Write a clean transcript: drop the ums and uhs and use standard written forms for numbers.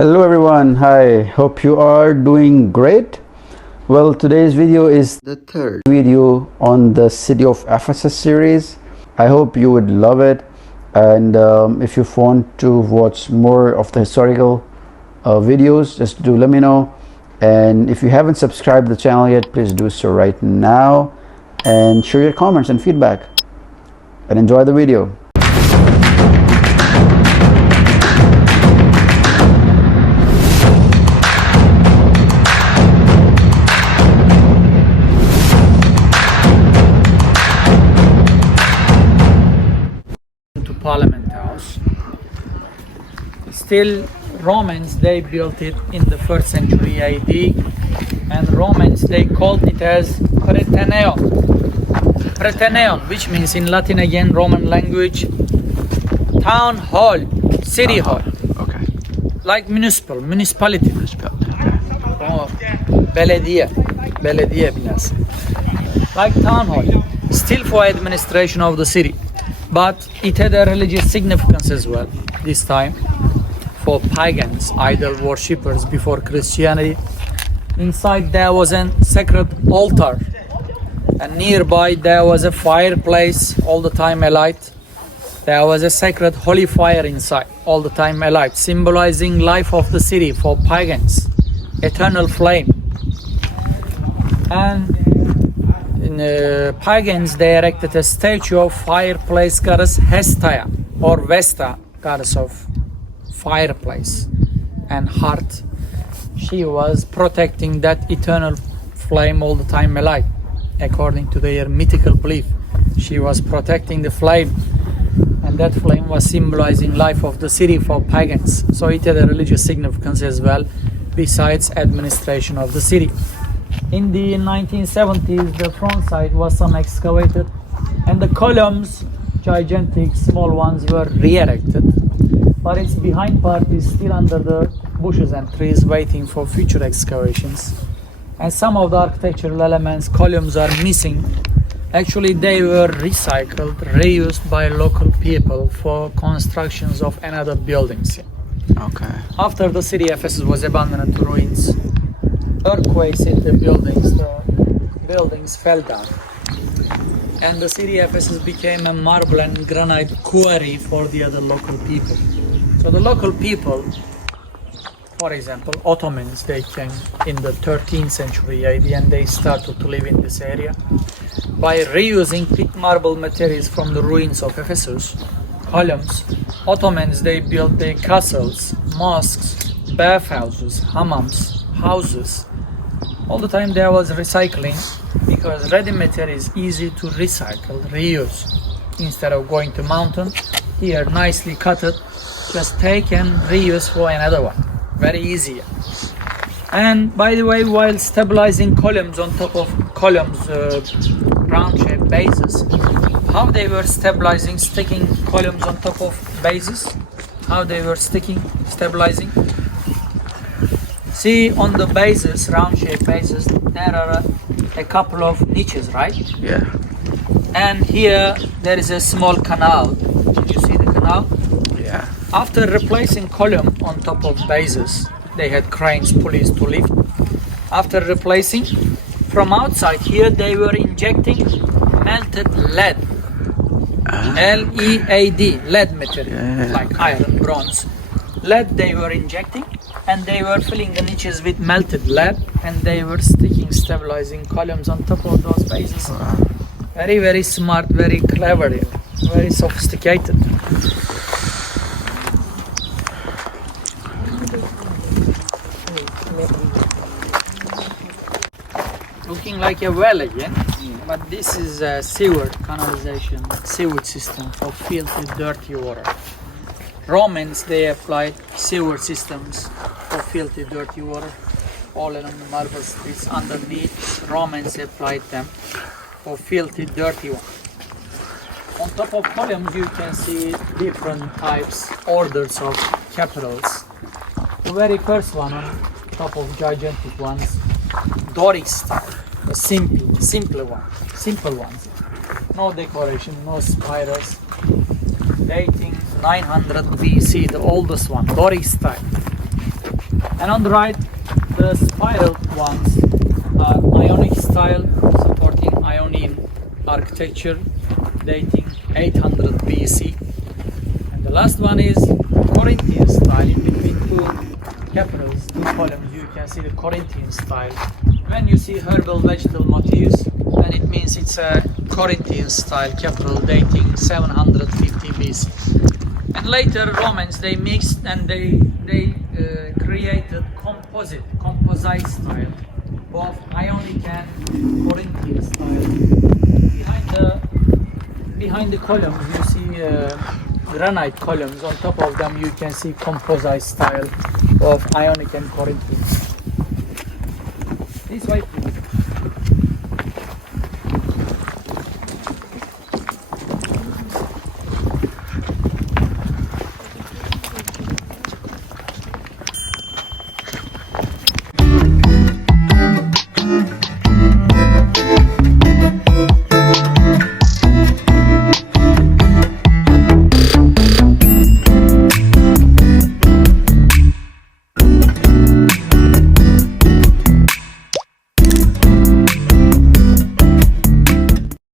Hello everyone, hi, hope you are doing great. Well, today's video is the third video on the City of Ephesus series. I hope you would love it, and if you want to watch more of the historical videos, just do let me know. And if you haven't subscribed to the channel yet, please do so right now and share your comments and feedback, and enjoy the video. Parliament House. Still, Romans, they built it in the 1st century AD, and Romans, they called it as Prytaneion. Prytaneion, which means in Latin again, Roman language, town hall, city hall. Okay. Like municipality. Okay. Or belediye binası. Like town hall, still for administration of the city. But it had a religious significance as well, this time, for pagans, idol worshippers before Christianity. Inside there was a sacred altar, and nearby there was a fireplace, all the time alight. There was a sacred holy fire inside, all the time alight, symbolizing life of the city for pagans, eternal flame. And pagans, they erected a statue of fireplace goddess Hestia, or Vesta, goddess of fireplace and heart. She was protecting that eternal flame all the time alight. According to their mythical belief, she was protecting the flame, and that flame was symbolizing life of the city for pagans. So it had a religious significance as well, besides administration of the city. In the 1970s, the front side was some excavated, and the columns, gigantic, small ones, were re-erected. But its behind part is still under the bushes and trees, waiting for future excavations. And some of the architectural elements, columns, are missing. Actually, they were recycled, reused by local people for constructions of another buildings. Okay. After the city Ephesus was abandoned to ruins, earthquakes hit the buildings fell down, and the city Ephesus became a marble and granite quarry for the other local people. So the local people, for example, Ottomans, they came in the 13th century AD, and they started to live in this area. By reusing thick marble materials from the ruins of Ephesus, columns, Ottomans, they built their castles, mosques, bathhouses, hammams, houses. All the time there was recycling, because ready material is easy to recycle, reuse. Instead of going to mountain, here nicely cut it, just take and reuse for another one. Very easy. And by the way, while stabilizing columns on top of columns, round-shaped bases, how they were stabilizing, sticking columns on top of bases, how they were stabilizing. See, on the bases, round-shaped bases, there are a couple of niches, right? Yeah. And here there is a small canal. Did you see the canal? Yeah. After replacing column on top of bases, they had cranes, pulleys to lift. After replacing, from outside here they were injecting melted lead. L-E-A-D, lead material, like iron, bronze. Lead they were injecting, and they were filling the niches with melted lead, and they were sticking stabilizing columns on top of those bases. Wow. Very, very smart, very clever, very sophisticated. Looking like a well again, but this is a sewage system for filthy, dirty water. Romans, they applied sewer systems for filthy, dirty water all along the marble streets. Underneath, Romans applied them for filthy, dirty one. On top of columns, you can see different types, orders of capitals. The very first one on top of gigantic ones, Doric style, the simple ones. No decoration, no spirals. Dating 900 BC, the oldest one, Doric style. And on the right, the spiral ones are Ionic style, supporting Ionian architecture, dating 800 BC. And the last one is Corinthian style, in between two capitals, two columns. You can see the Corinthian style. When you see herbal vegetable motifs, then it means it's a Corinthian style capital dating 750 BC. And later Romans, they mixed and they created composite style, both Ionic and Corinthian style. Behind the columns you see granite columns. On top of them you can see composite style of Ionic and Corinthian. This way please.